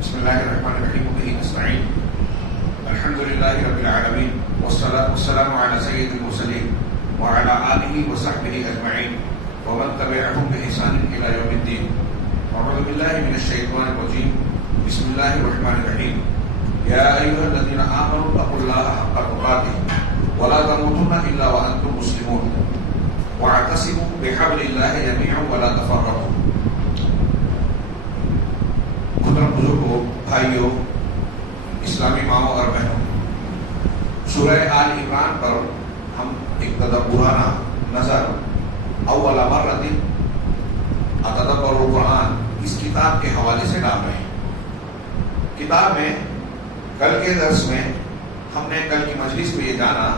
بسم الله الرحمن الرحيم وبه نستعين. الحمد لله رب العالمين والصلاة والسلام على سيد المرسلين وعلى آله وصحبه أجمعين ومن تبعهم بإحسان إلى يوم الدين. أعوذ بالله من الشيطان الرجيم. بسم الله الرحمن الرحيم. يا أيها الذين آمنوا اتقوا الله حق تقاته ولا تموتن إلا وأنتم مسلمون واعتصموا بحبل الله جميعا ولا تفرقوا. محترم بزرگوں، بھائیوں، اسلامی ماؤں اور بہنوں، سورہ آل عمران پر ہم ایک تدبرانہ نظر اول مرۃ اتدبر القرآن اس کتاب کے حوالے سے ڈال رہے ہیں۔ کتاب میں کل کے درس میں ہم نے کل کی مجلس میں یہ جانا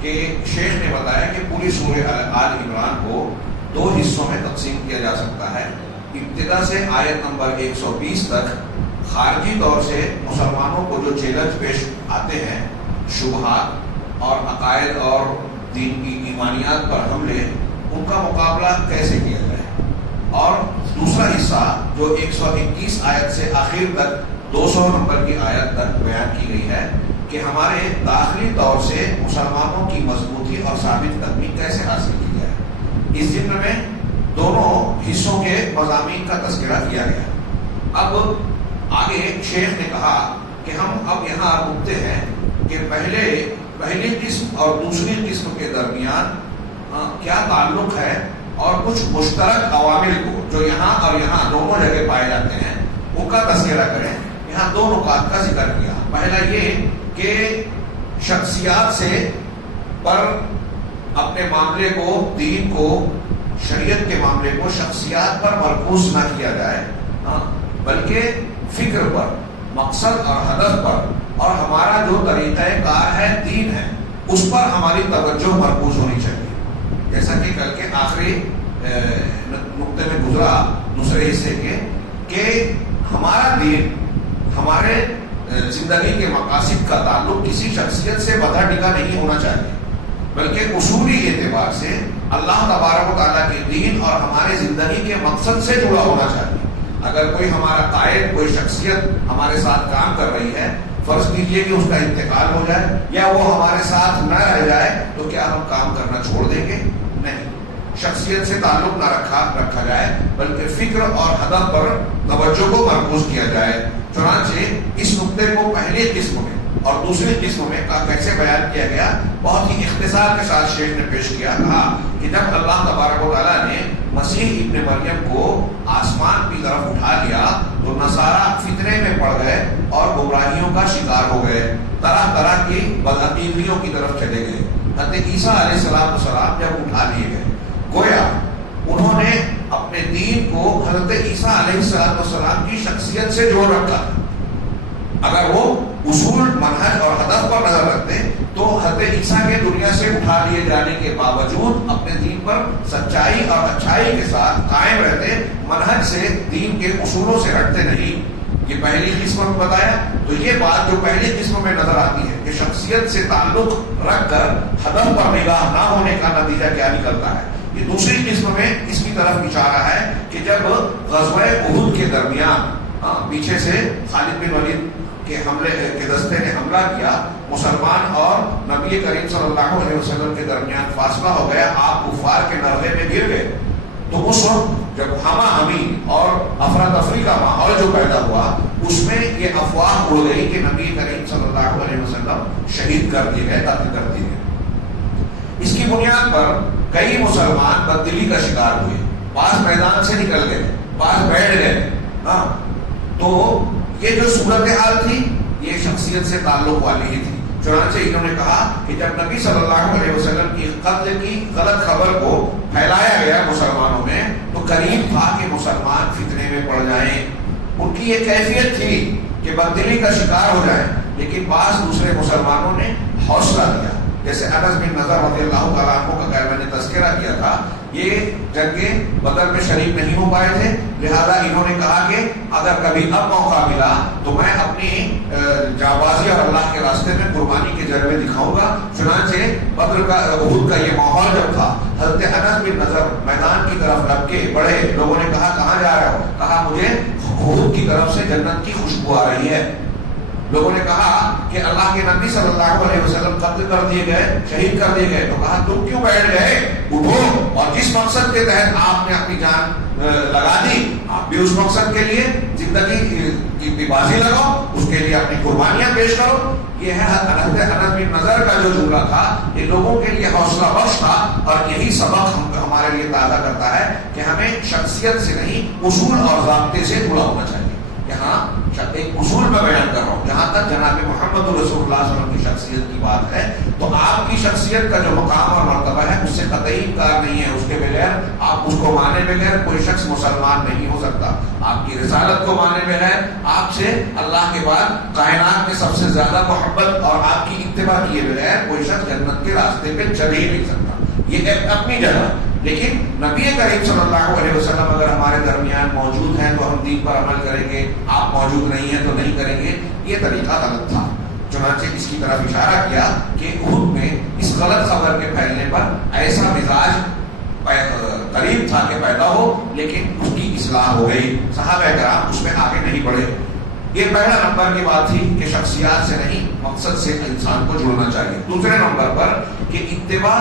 کہ شیخ نے بتایا کہ پوری سورہ آل عمران کو دو حصوں میں تقسیم کیا جا سکتا ہے۔ ابتدا سے آیت نمبر 120 تک خارجی طور سے مسلمانوں کو جو چیلنج پیش آتے ہیں، شبہات اور عقائد اور دین کی ایمانیات پر حملے، ان کا مقابلہ کیسے کیا جائے، اور دوسرا حصہ جو 121 آیت سے آخر تک 200 نمبر کی آیت تک بیان کی گئی ہے کہ ہمارے داخلی طور سے مسلمانوں کی مضبوطی اور ثابت قدمی کیسے حاصل کی جائے۔ اس ضمن میں دونوں حصوں کے مضامین کا تذکرہ کیا گیا۔ اب آگے شیخ نے کہا کہ ہم اب یہاں رکتے ہیں کہ پہلی قسم اور دوسری قسم کے درمیان کیا تعلق ہے، اور کچھ مشترک عوامل کو جو یہاں اور یہاں دونوں جگہ پائے جاتے ہیں ان کا تذکرہ کریں۔ یہاں دو نکات کا ذکر کیا۔ پہلا یہ کہ شخصیات سے پر اپنے معاملے کو، دین کو، شریعت کے معاملے کو شخصیات پر مرکوز نہ کیا جائے، بلکہ فکر پر، مقصد اور ہدف پر، اور ہمارا جو طریقہ کار ہے، دین ہے، اس پر ہماری توجہ مرکوز ہونی چاہیے۔ جیسا کہ کل کے آخری نقطے میں گزرا دوسرے حصے کے کہ ہمارا دین، ہمارے زندگی کے مقاصد کا تعلق کسی شخصیت سے بندھا ٹکا نہیں ہونا چاہیے، بلکہ اصولی اعتبار سے اللہ تبارک و تعالیٰ کے دین اور ہمارے زندگی کے مقصد سے جڑا ہونا چاہیے۔ اگر کوئی ہمارا قائد، کوئی شخصیت ہمارے ساتھ کام کر رہی ہے، فرض کیجئے کہ اس کا انتقال ہو جائے یا وہ ہمارے ساتھ نہ رہ جائے، تو کیا ہم کام کرنا چھوڑ دیں گے؟ نہیں، شخصیت سے تعلق نہ رکھا جائے، بلکہ فکر اور ہدف پر توجہ کو مرکوز کیا جائے۔ چنانچہ اس نقطے کو پہلی قسم میں اور دوسری قسم میں کیسے بیان کیا گیا، بہت ہی اختصار کے ساتھ شیخ نے پیش کیا۔ کہا کہ جب اللہ تبارک و تعالیٰ نے مسیح ابن مریم کو آسمان کی طرف اٹھا لیا تو نصارہ فتنے میں پڑ گئے اور گمراہیوں کا شکار ہو گئے، طرح طرح کی بدعقیدیوں کی طرف چلے گئے۔ حضرت عیسیٰ علیہ السلام جب اٹھا لیے گئے، گویا انہوں نے اپنے دین کو حضرت عیسیٰ علیہ السلام کی شخصیت سے جوڑ رکھا۔ اگر وہ اصول، منہج اور ہدف پر نظر رکھتے تو حضرت عیسیٰ کے دنیا سے اٹھا لیے جانے کے باوجود اپنے دین پر سچائی اور اچھائی کے ساتھ قائم رہتے، منہج سے، دین کے اصولوں سے ہٹتے نہیں۔ یہ پہلی قسم میں بتایا۔ تو یہ بات جو پہلی قسم میں نظر آتی ہے کہ شخصیت سے تعلق رکھ کر ہدف پر نگاہ نہ ہونے کا نتیجہ کیا نکلتا ہے، یہ دوسری قسم میں اس کی طرف اشارہ ہے کہ جب غزوہ احد کے درمیان پیچھے سے خالد بن ولید کے حملے کے دستے نے حملہ کیا، مسلمان اور نبی کریم صلی اللہ علیہ وسلم کے درمیان فاصلہ ہو گیا، آپ کفار کے نرغے میں گر گئے، تو اس وقت جب ہما ہمی اور افراتفری کا ماحول جو پیدا ہوا، اس میں یہ افواہ اڑ گئی کہ نبی کریم صلی اللہ علیہ وسلم شہید کر دیے گئے، قتل کر دیے گئے۔ اس کی بنیاد پر کئی مسلمان بددلی کا شکار ہوئے، بعض میدان سے نکل گئے، بعض بیٹھ گئے۔ تو یہ جو صورتحال تھی یہ شخصیت سے تعلق والی ہی تھی۔ چنانچہ انہوں نے کہا کہ جب نبی صلی اللہ علیہ وسلم کی قتل کی غلط خبر کو پھیلایا گیا مسلمانوں میں، تو قریب تھا کہ مسلمان فتنے میں پڑ جائیں۔ ان کی یہ کیفیت تھی کہ بددلی کا شکار ہو جائیں، لیکن بعض دوسرے مسلمانوں نے حوصلہ دیا، جیسے انس بن نضر رضی اللہ تعالیٰ عنہ کا میں نے تذکرہ کیا تھا، یہ جنگ بدر میں شریک نہیں ہو پائے تھے، لہذا انہوں نے کہا کہ اگر کبھی اب موقع ملا تو میں اپنی جانبازی اور اللہ کے راستے میں قربانی کے جلوے دکھاؤں گا۔ چنانچہ بدر کا، احد کا یہ ماحول جب تھا، حضرت انس بن نضر میدان کی طرف لگ کے بڑھے، لوگوں نے کہا کہاں جا رہے ہو؟ کہا مجھے خود کی طرف سے جنت کی خوشبو آ رہی ہے. لوگوں نے کہا کہ اللہ کے نبی صلی اللہ علیہ وسلم قتل کر دیے گئے, شہید کر دیے گئے, تو کہا تم کیوں بیٹھ گئے, اٹھو اور جس مقصد کے تحت آپ نے اپنی جان لگا دی, آپ بھی اس مقصد کے لیے زندگی کی بازی لگاؤ, اس کے لیے اپنی قربانیاں پیش کرو. یہ ہے انس بن نضر کا جو جملہ تھا, یہ لوگوں کے لیے حوصلہ بخش تھا, اور یہی سبق ہمارے لیے تازہ کرتا ہے کہ ہمیں شخصیت سے نہیں اصول اور ضابطے سے جڑا ہونا چاہیے. یہاں ایک اصول میں بیان کر رہا ہوں. جہاں تک جناب محمد رسول اللہ صلی اللہ علیہ وسلم کی شخصیت کی بات ہے, تو آپ کی شخصیت کا جو مقام اور مرتبہ ہے اس سے قطعی انکار نہیں ہے. اس کے بغیر, آپ اس کو مانے بغیر کوئی شخص مسلمان نہیں ہو سکتا. آپ کی رسالت کو مانے بغیر, آپ سے اللہ کے بعد کائنات میں سب سے زیادہ محبت اور آپ کی اتباع کیے بغیر کوئی شخص جنت کے راستے پہ چل ہی نہیں سکتا. یہ اپنی جگہ. لیکن نبی کریم صلی اللہ علیہ وسلم اگر ہمارے درمیان موجود ہیں تو ہم دین پر عمل کریں گے, آپ موجود نہیں ہیں تو نہیں کریں گے. یہ طریقہ غلط تھا. چنانچہ اس کی طرف اشارہ کیا کہ احد میں اس غلط خبر کے پھیلنے پر ایسا مزاج قریب تھا کہ پیدا ہو, لیکن اس کی اصلاح ہو گئی. صحابہ کرام اس میں آگے نہیں بڑھے. یہ پہلا نمبر کی بات تھی کہ شخصیات سے نہیں مقصد سے انسان کو جڑنا چاہیے. دوسرے نمبر پر کہ اتباع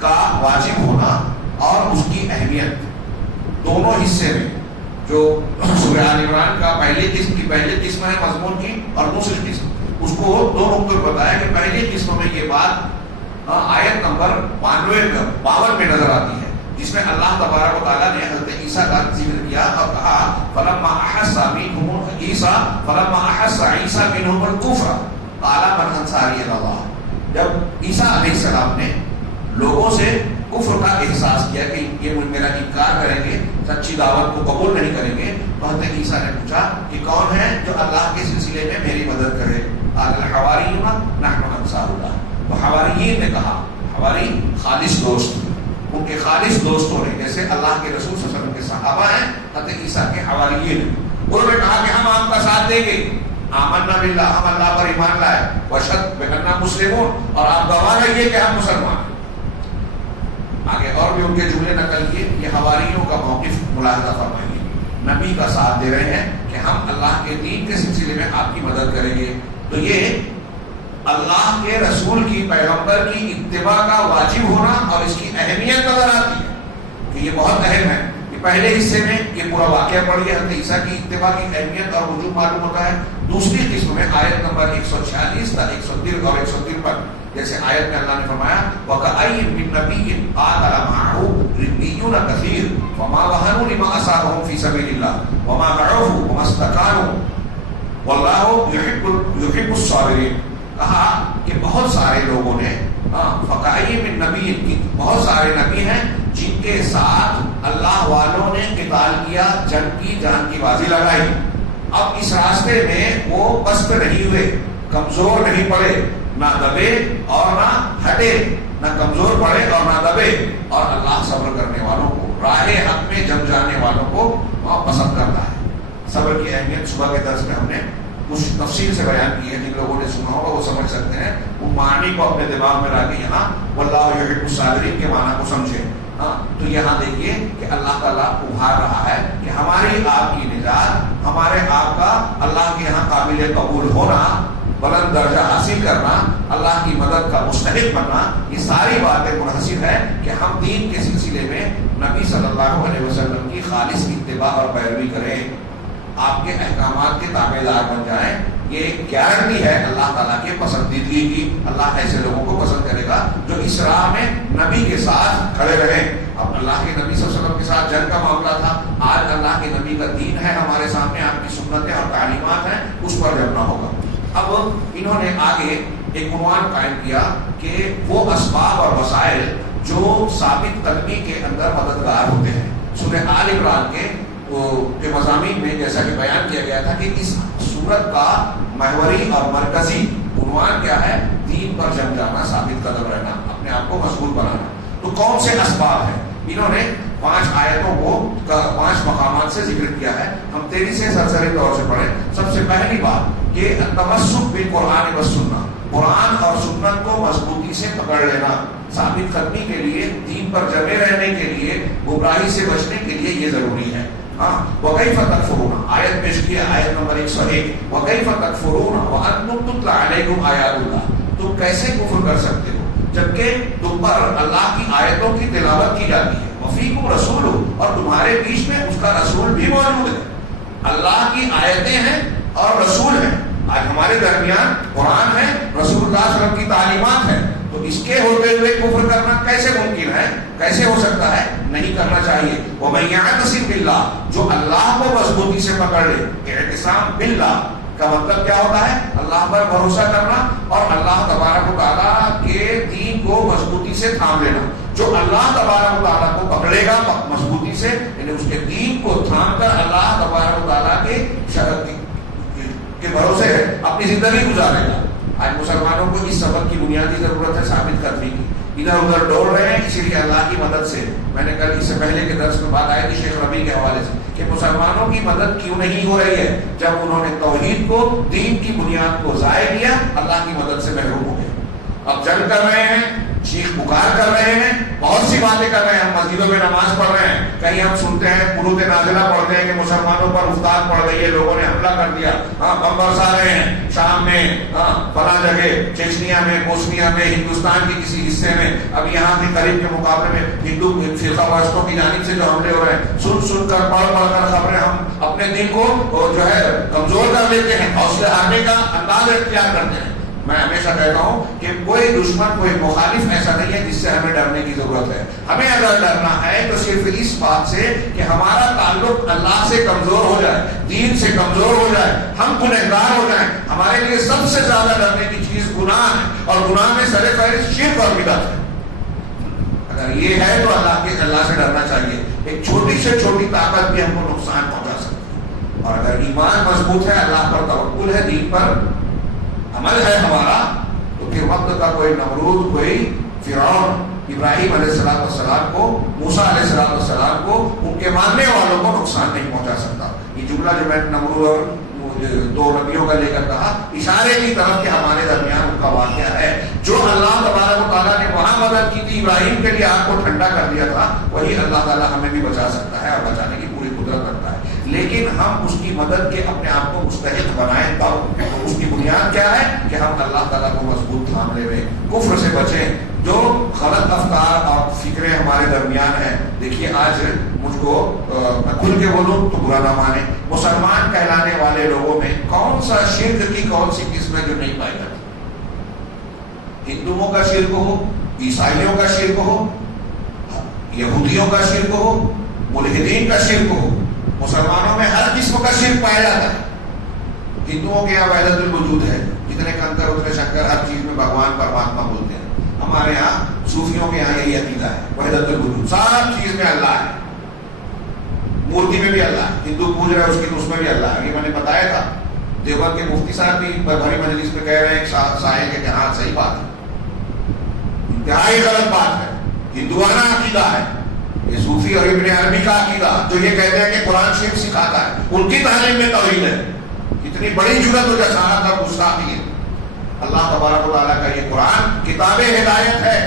کا واجب ہونا اور اس کی اہمیت, دونوں حصے میں جو سورہ آل عمران کا پہلی قسم ہے مضمون کی, اور دوسری قسم, اس کو دو نقطوں بتایا کہ پہلی قسم میں یہ بات آیت نمبر 52 میں نظر آتی ہے, جس میں اللہ تبارک و تعالیٰ نے حضرت عیسیٰ کا ذکر کیا اور کہا فلما احس عیسیٰ منہم الکفر قال من انصاری الی اللہ. جب عیسیٰ علیہ السلام نے لوگوں سے کفر کا احساس کیا کہ یہ میرا انکار کریں گے, سچی دعوت کو قبول نہیں کریں گے, تو حضرت عیسیٰ نے پوچھا کہ کون ہے جو اللہ کے سلسلے میں میری مدد کرے. قال الحواریون نحن انصار اللہ. تو حواریین نے کہا, حواری خالص دوست, ان کے خالص دوستوں نے, جیسے اللہ کے رسول صلی اللہ علیہ وسلم کے صحابہ ہیں, حضرت عیسیٰ کے حواریین, انہوں نے کہا کہ ہم آپ کا ساتھ دیں گے. آمنا باللہ, ہم اللہ پر ایمان لائے, واشهد بأننا مسلمون, اور آپ گواہ رہیے کہ ہم مسلمان ہیں. آگے اور بھی ان کے جملے نقل کیے. یہ حواریوں کا موقف ملاحظہ فرمائیے. نبی کا ساتھ دے رہے ہیں کہ ہم اللہ کے دین کے سلسلے میں آپ کی مدد کریں گے. تو یہ اللہ کے رسول کی, پیغمبر کی اتباع کا واجب ہونا اور اس کی اہمیت نظر آتی ہے کہ یہ بہت اہم ہے. یہ پہلے حصے میں یہ پورا واقعہ پڑھیے, حضرت عیسیٰ کی اتباع کی اہمیت اور وجوب معلوم ہوتا ہے. دوسری قسم میں آیت نمبر 146 تا 153 اور 153, جیسے آیت میں اللہ نے فرمایا وَكَأَيٍّ مِّن نَّبِيٍّ قَاتَلَ مَعَهُ رِبِّيُّونَ كَثِيرٌ وَمَا وَهَنُوا لِمَا أَصَابَهُمْ فِي سَبِيلِ اللَّهِ وَمَا ضَعُفُوا وَمَا اسْتَكَانُوا وَاللَّهُ يُحِبُّ الصَّابِرِينَ. کہا کہ بہت سارے لوگوں نے, فَكَأَيٍّ مِّن نَّبِيٍّ, بہت سارے نبی ہیں جن کے ساتھ اللہ والوں نے قتال کیا, جنگ کی, جان کی بازی لگائی. اب اس راستے میں وہ پست نہیں ہوئے, کمزور نہیں پڑے, نہ دبے اور نہ ہٹے, نہ کمزور پڑے اور نہ دبے. اور اللہ صبر کرنے والوں کو, راہ حق میں جم جانے والوں کو پسند کرتا ہے. صبر کی اہمیت صبح کے درس میں ہم نے کچھ تفصیل سے بیان کی ہے. جن لوگوں نے سنا ہوگا وہ سمجھ سکتے ہیں. وہ معنی کو اپنے دماغ میں رکھ کے یہاں واللہ یحب الصابرین کے معنی کو سمجھے. تو یہاں دیکھیے کہ اللہ تعالیٰ ابھار رہا ہے کہ ہماری آپ کی نجات, ہمارے آپ کا اللہ کے یہاں قابل قبول ہونا, بلند درجہ حاصل کرنا, اللہ کی مدد کا مستحق بننا, یہ ساری باتیں منحصر ہے کہ ہم دین کے سلسلے میں نبی صلی اللہ علیہ وسلم کی خالص اتباع اور پیروی کریں, آپ کے احکامات کے تابع دار بن جائیں. یہ ایک گارنٹی ہے اللہ تعالیٰ کے پسندیدگی کی. اللہ ایسے لوگوں کو پسند کرے گا جو اس راہ میں نبی کے ساتھ کھڑے رہیں. اب اللہ کے نبی صلی اللہ علیہ وسلم کے ساتھ جنگ کا معاملہ تھا, آج اللہ کے نبی کا دین ہے ہمارے سامنے, آپ کی سنتیں اور تعلیمات ہیں, اس پر جمنا ہوگا. اب انہوں نے آگے ایک عنوان قائم کیا کہ وہ اسباب اور وسائل جو ثابت قدمی کے اندر مددگار ہوتے ہیں. سورہ آل عمران کے مضامین میں جیسا کہ بیان کیا گیا تھا کہ اس سورت کا محوری اور مرکزی عنوان کیا ہے, دین پر جم جانا, ثابت قدم رہنا, اپنے آپ کو مضبوط بنانا. تو کون سے اسباب ہیں؟ انہوں نے 5 آیتوں کو 5 مقامات سے ذکر کیا ہے. ہم تیزی سے سرسری طور سے پڑھیں. سب سے پہلی بات کہ تمسک بالقرآن والسنہ, قرآن اور سنت کو مضبوطی سے پکڑ لینا. ثابت قدمی کے لیے, دین پر جمے رہنے کے لیے, گمراہی سے بچنے کے لیے یہ ضروری ہے. وَكَيْفَ تَكْفُرُونَ آیت پیش کی ہے، آیت نمبر 101، وَكَيْفَ تَكْفُرُونَ وَأَنْتُمْ تُتْلَى عَلَيْكُمْ آیَاتُ اللَّهِ، تم کیسے کفر کر سکتے ہو جبکہ تم پر اللہ کی آیتوں کی تلاوت کی جاتی ہے، وَفِيكُمْ رَسُولُهُ، اور تمہارے بیچ میں اس کا رسول بھی موجود ہے۔ اللہ کی آیتیں ہیں اور رسول ہیں، آج ہمارے درمیان قرآن ہے، رسول اللہ صلی اللہ علیہ وسلم کی تعلیمات ہیں، تو اس کے ہوتے ہوئے کفر کرنا کیسے ممکن ہے، کیسے ہو سکتا ہے؟ نہیں کرنا چاہیے۔ وَمَن يَعْتَصِم بِاللَّهِ، جو اللہ کو مضبوطی سے پکڑ لے، اعتصام باللہ کا مطلب کیا ہوتا ہے؟ اللہ پر بھروسہ کرنا اور اللہ تبارک و تعالیٰ کے دین کو مضبوطی سے تھام لینا۔ جو اللہ تبارک و تعالیٰ کو پکڑے گا مضبوطی سے، یعنی اس کے دین کو تھام کر اللہ تبارک و تعالیٰ کے بھروسے ہے اپنی زندگی گزارے گا۔ آج مسلمانوں کو اس سبق کی بنیادی ضرورت ہے ثابت قدمی کی، ادھر ادھر ڈول رہے ہیں، اسی لیے اللہ کی مدد سے، میں نے کل اس سے پہلے کے درس میں بات آئی تھی شیخ ربیع کے حوالے سے کہ مسلمانوں کی مدد کیوں نہیں ہو رہی ہے، جب انہوں نے توحید کو، دین کی بنیاد کو ضائع کیا، اللہ کی مدد سے محروم ہو گئے۔ اب جنگ کر رہے ہیں، چیخ پکار کر رہے ہیں، بہت سی باتیں کر رہے ہیں، ہم مسجدوں میں نماز پڑھ رہے ہیں، کہیں ہم سنتے ہیں قنوت نازلہ پڑھتے ہیں کہ مسلمانوں پر افتاد پڑ رہی ہے، لوگوں نے حملہ کر دیا، بم برسا رہے ہیں شام میں، فلاں جگہ چیچنیا میں، بوسنیا میں، ہندوستان کے کسی حصے میں، اب یہاں کے قریب کے مقابلے میں ہندو فرقہ پرستوں کی جانب سے جو حملے ہو رہے ہیں، سن کر پڑھ کر خبریں ہم اپنے دل کو جو ہے کمزور کر لیتے ہیں، حوصلہ ہارنے کا انداز اختیار کرتے ہیں۔ میں ہمیشہ کہتا ہوں کہ کوئی دشمن، کوئی مخالف ایسا نہیں ہے جس سے ہمیں ڈرنے کی ضرورت ہے۔ ہمیں اگر ڈرنا ہے تو صرف اس بات سے کہ ہمارا تعلق اللہ سے کمزور ہو جائے، دین سے کمزور ہو جائے، ہم گنہگار ہو جائیں۔ ہمارے لیے سب سے زیادہ ڈرنے کی چیز گناہ ہے، اور گناہ میں سر فہرست شرک اور بدعت ہے۔ اگر یہ ہے تو اللہ سے ڈرنا چاہیے۔ ایک چھوٹی سے چھوٹی طاقت بھی ہم کو نقصان پہنچا سکتی ہے، اور اگر ایمان مضبوط ہے، اللہ پر توکل ہے، دین پر عمل ہے ہمارا، تو پھر وقت کا کوئی نمرود، کوئی فرعون ابراہیم علیہ السلام کو، موسیٰ علیہ السلام کو، ان کے ماننے والوں کو نقصان نہیں پہنچا سکتا۔ یہ جملہ جو میں نمرود اور دو نبیوں کا لے کر کہا، اشارے کی طرف کہ ہمارے درمیان ان کا واقعہ ہے۔ جو اللہ تبارک و تعالیٰ نے وہاں مدد کی تھی، ابراہیم کے لیے آگ کو ٹھنڈا کر دیا تھا، وہی اللہ تعالیٰ ہمیں بھی بچا سکتا ہے اور بچانے کی پوری قدرت رکھتا ہے۔ لیکن ہم اس کی مدد کے اپنے آپ کو مستحق بنائیں، تب اس کی بنیاد کیا ہے کہ ہم اللہ تعالیٰ کو مضبوط تھامنے میں، کفر سے بچیں۔ جو غلط افکار اور فکریں ہمارے درمیان ہیں، دیکھیے آج مجھ کو میں کھل کے بولوں تو برا نہ مانے، مسلمان کہلانے والے لوگوں میں کون سا شرک کی کون سی قسم ہے جو نہیں پائی جاتی؟ ہندوؤں کا شرک ہو، عیسائیوں کا شرک ہو، یہودیوں کا شرک ہو، ملحدین کا شرک ہو، مسلمانوں میں ہر قسم کا شرک پایا جاتا ہے۔ ہندوؤں کے یہاں وحدت الوجود ہے، جتنے کنکر اتنے شنکر، ہر چیز میں بھگوان پرماتما بولتے ہیں۔ ہمارے یہاں صوفیوں کے یہاں یہی عقیدہ ہے، وحدت الوجود، سب چیز میں اللہ ہے، مورتی میں بھی اللہ ہے، ہندو پوج رہے ہیں اس کی تو اس میں بھی اللہ ہے۔ یہ میں نے بتایا تھا، دیوبند کے مفتی صاحب بھی بھری مجلس میں کہہ رہے ہیں سائے کے کہ ہاں صحیح بات ہے، انتہائی غلط بات ہے، ہندوانہ عقیدہ ہے یہ صوفی اور ابن عربی کا عقیدہ، جو یہ کہتے ہیں کہ قرآن شریف سکھاتا ہے، ان کی تعلیم میں توحید ہے۔ اتنی بڑی جرأت و جسارت اور گستاخی ہے۔ اللہ تبارک و تعالیٰ کا یہ قرآن کتاب ہدایت ہے،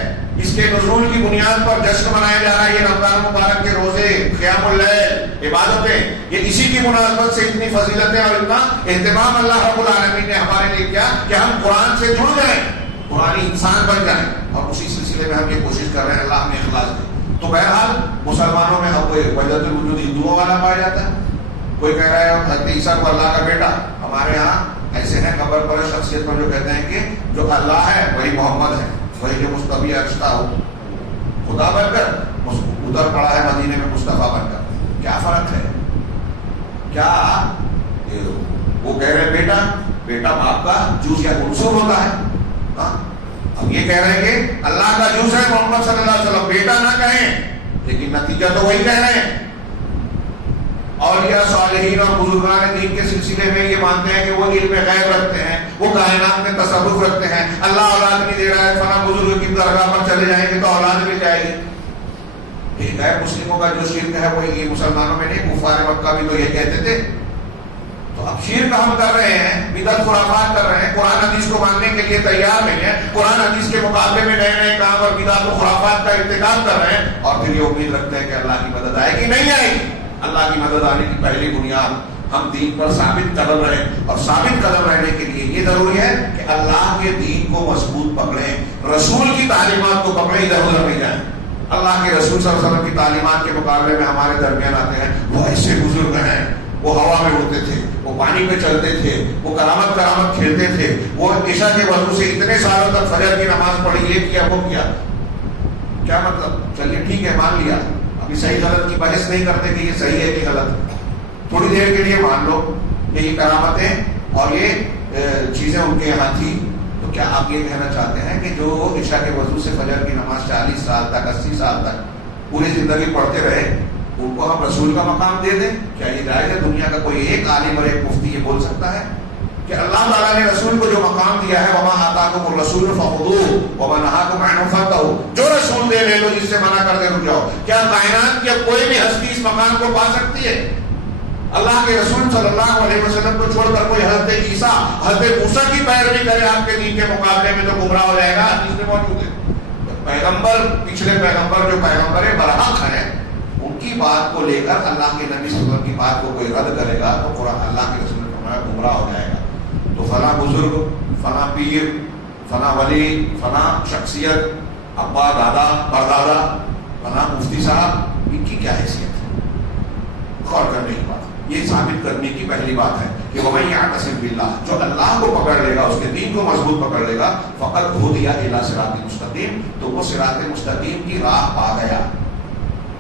اس کے نزول کی بنیاد پر جشن منایا جا رہا ہے، یہ رمضان مبارک کے روزے، قیام اللیل، عبادتیں، یہ اسی کی مناسبت سے اتنی فضیلتیں اور اتنا اہتمام اللہ رب العالمین نے ہمارے لیے کیا کہ ہم قرآن سے جڑ جائیں، قرآنی انسان بن جائیں، اور اسی سلسلے میں ہم یہ کوشش کر رہے ہیں، اللہ ہمیں اخلاص دے۔ تو بہرحال مسلمانوں میں اب وحدت الوجود ہندوؤں والا پایا جاتا ہے، کوئی کہہ رہا ہے حضرت عیسیٰ کو اللہ کا بیٹا، ہمارے ہاں ایسے ہیں قبر پر شخصیت پر جو کہتے ہیں کہ جو اللہ ہے وہی محمد ہے، وہی جو مصطفی ارشتہ ہو خدا بن کر ادھر پڑا ہے مدینے میں مصطفیٰ بن کر۔ کیا فرق ہے؟ کیا وہ کہہ رہے بیٹا، بیٹا باپ کا جوز یا عنصر ہوتا ہے؟ اب یہ کہہ رہے ہیں کہ اللہ کا جوز ہے محمد صلی اللہ علیہ وسلم، بیٹا نہ کہیں، لیکن نتیجہ تو وہی کہہ رہے ہیں۔ اولیاء صالحین اور بزرگان دین کے سلسلے میں یہ مانتے ہیں کہ وہ علم غیب رکھتے ہیں، وہ کائنات میں تصرف رکھتے ہیں، اللہ اولاد نہیں دے رہا ہے، فلاں بزرگ کی درگاہ پر چلے جائیں گے تو اولاد مل جائے گی۔ یہ غیر مسلموں کا جو شرک ہے وہ یہ مسلمانوں میں نہیں، کفار مکہ بھی تو یہ کہتے تھے۔ تو اب شرک ہم کر رہے ہیں، بدعت خرافات کر رہے ہیں، قرآن حدیث کو ماننے کے لیے تیار نہیں ہے، قرآن حدیث کے مقابلے میں نئے نئے کام اور بدعت و خرافات کا ارتکاب کر رہے ہیں، اور پھر یہ امید رکھتے ہیں کہ اللہ کی مدد آئے گی، نہیں آئے گی۔ اللہ کی مدد آنے کی پہلی بنیاد ہم دین پر ثابت قدم رہیں، اور ثابت قدم رہنے کے لیے یہ ضروری ہے کہ اللہ کے دین کو مضبوط پکڑیں، رسول کی تعلیمات کو پکڑیں، ادھر ادھر نہیں جائیں۔ اللہ کے رسول صلی اللہ علیہ وسلم کی تعلیمات کے مقابلے میں ہمارے درمیان آتے ہیں وہ ایسے بزرگ ہیں، وہ ہوا میں اڑتے تھے، وہ پانی پہ چلتے تھے، وہ کرامت کھیلتے تھے، وہ عشاء کے وضو سے اتنے سالوں تک فجر کی نماز پڑھی، یہ کیا وہ کیا، کیا مطلب؟ چلیے ٹھیک ہے مان لیا، ابھی صحیح غلط کی بحث نہیں کرتے کہ یہ صحیح ہے کہ غلط، تھوڑی دیر کے لیے مان لو کہ یہ کرامتیں اور یہ چیزیں ان کے یہاں تھی، تو کیا آپ یہ کہنا چاہتے ہیں کہ جو عشاء کے وضو سے فجر کی نماز 40 سال تک 80 سال تک پوری زندگی پڑھتے رہے ان کو ہم رسول کا مقام دے دیں؟ کیا یہ جائز ہے؟ دنیا کا کوئی ایک عالم اور ایک مفتی یہ بول سکتا ہے کہ اللہ تعالیٰ نے رسول کو جو مقام دیا ہے وما آتاکم الرسول فخذوہ وما نہاکم عنہ فانتہوا، جو رسول دے لے لو، جس سے منع کر دے رک جاؤ؟ کیا کائنات کی کوئی بھی ہستی اس مقام کو پا سکتی ہے؟ اللہ کے رسول صلی اللہ علیہ وسلم کو چھوڑ کر کوئی حضرت عیسیٰ حضرت موسیٰ کی پیروی کرے آپ کے دین کے مقابلے میں تو گمراہ ہو جائے گا، حدیث میں موجود ہے۔ پیغمبر، پچھلے پیغمبر جو پیغمبر برحق ہیں، ان کی بات کو لے کر اللہ کے نبی صلی اللہ علیہ وسلم کی بات کو کوئی رد کرے گا تو قرآن اللہ کے رسول نے فرمایا گمراہ ہو جائے گا۔ تو فلاں بزرگ، فلاں پیر، فلاں ولی، فلاں شخصیت، ابا، دادا، پردادا، فلاں مفتی صاحب، ان کی کیا حیثیت ہے؟ غور کرنے کی بات، یہ ثابت کرنے کی پہلی بات ہے کہ وَمَن يَعْتَصِم بِاللَّهِ، جو اللہ کو پکڑ لے گا، اس کے دین کو مضبوط پکڑ لے گا، فقد هُدِیَ إِلَىٰ صِرَاطٍ مُسْتَقِیم، تو وہ صراط مستقیم کی راہ پا گیا،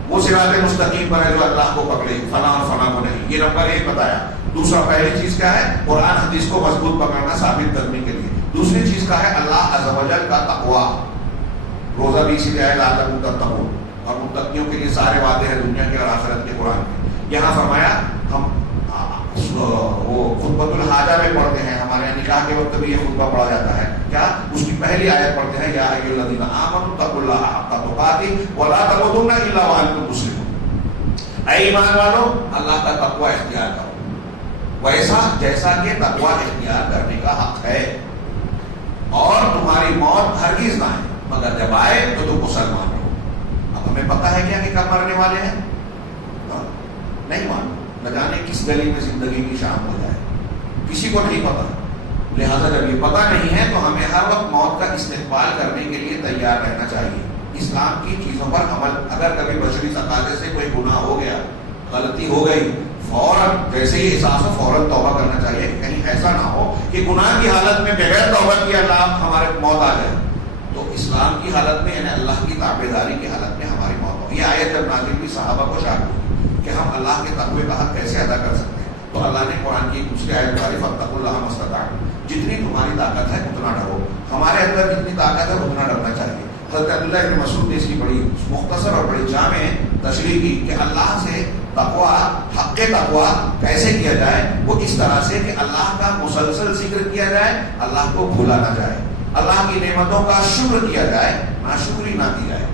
وہ صراط مستقیم پر ہے جو اللہ کو پکڑے، فلاں اور فلاں کو نہیں۔ یہ نمبر 1 بتایا۔ دوسرا، پہلی چیز کیا ہے؟ قرآن حدیث کو مضبوط پکڑنا ثابت کرنے کے لیے۔ دوسری چیز کیا ہے؟ اللہ عز و جل کا تقویٰ، روزہ بھی اسی لیے ہے لعلکم تتقون، اور متقیوں کے لیے سارے وعدے ہیں دنیا کے اور آخرت کے قرآن میں۔ یہاں فرمایا ہم وہ خطبۃ الحاجہ میں پڑھتے ہیں، ہمارے نکاح کے وقت بھی یہ خطبہ پڑھا جاتا ہے، کیا اس کی پہلی آیت پڑھتے ہیں یا ایھا الذین آمنوا اتقوا اللہ حق تقاتہ ولا تموتن الا وانتم مسلمون، اے ایمان والو اللہ کا تقوی اختیار کرو ویسا جیسا کہ تقوی اختیار کرنے کا حق ہے، اور تمہاری موت ہرگز نہ آئے مگر جب آئے تو تم مسلمان ہو۔ اب ہمیں پتہ ہے کیا کہ کب مرنے والے ہیں؟ نہیں معلوم، نہ جانے کس گلی میں زندگی کی شام ہو جائے، کسی کو نہیں پتا۔ لہذا جب یہ پتہ نہیں ہے تو ہمیں ہر وقت موت کا استقبال کرنے کے لیے تیار رہنا چاہیے۔ اسلام کی چیزوں پر عمل، اگر کبھی بشری تقاضے سے کوئی گناہ ہو گیا، غلطی ہو گئی، فوراً جیسے ہی احساس ہو فوراً توبہ کرنا چاہیے، کہیں ایسا نہ ہو کہ گناہ کی حالت میں بغیر توبہ کیے اللہ ہمارے موت آ جائے۔ تو اسلام کی حالت میں، یعنی اللہ کی تابعداری کی حالت میں ہماری موت ہو۔ یہ آیت جب نازل ہوئی صحابہ کو شاک ہوئی کہ ہم اللہ کے تقوی کا حق کیسے ادا کر سکتے ہیں، تو اللہ نے قرآن کی دوسری آیت اتاری فاتقوا اللہ ما استطعتم، جتنی تمہاری طاقت ہے اتنا ڈرو، ہمارے اندر جتنی طاقت ہے اتنا ڈرنا چاہیے۔ حضرت عبداللہ ابن مسعود نے اس کی بڑی مختصر اور بڑی جامع تشریح کی کہ اللہ سے تقوی، حق تقوی کیسے کیا جائے، وہ اس طرح سے کہ اللہ کا مسلسل ذکر کیا جائے، اللہ کو بھولا نہ جائے، اللہ کی نعمتوں کا شکر کیا جائے، ناشکری نہ کی جائے،